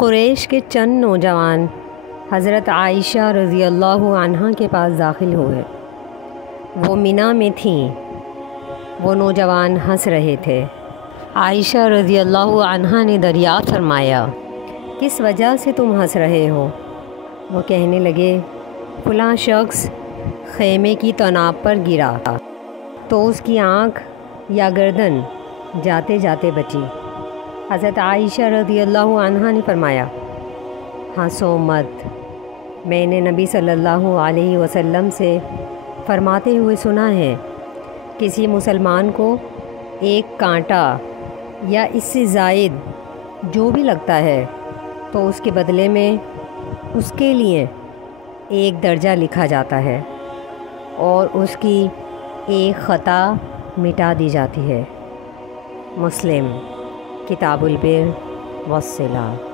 قریش کے چند نوجوان حضرت عائشہ رضی اللہ عنہا کے پاس داخل ہوئے۔ وہ منا میں تھیں۔ وہ نوجوان ہنس رہے تھے۔ عائشہ رضی اللہ عنہا نے دریافت فرمایا، کس وجہ سے تم ہنس رہے ہو؟ وہ کہنے لگے، فلاں شخص خیمے کی طناب پر گرا تو اس کی آنکھ یا گردن جاتے جاتے بچی۔ حضرت عائشہ رضی اللہ عنہا نے فرمایا، ہنسو مت، میں نے نبی صلی اللہ علیہ وسلم سے فرماتے ہوئے سنا ہے، کسی مسلمان کو ایک کانٹا یا اس سے زائد جو بھی لگتا ہے تو اس کے بدلے میں اس کے لیے ایک درجہ لکھا جاتا ہے اور اس کی ایک خطا مٹا دی جاتی ہے۔ مسلم کتاب البر والصلہ۔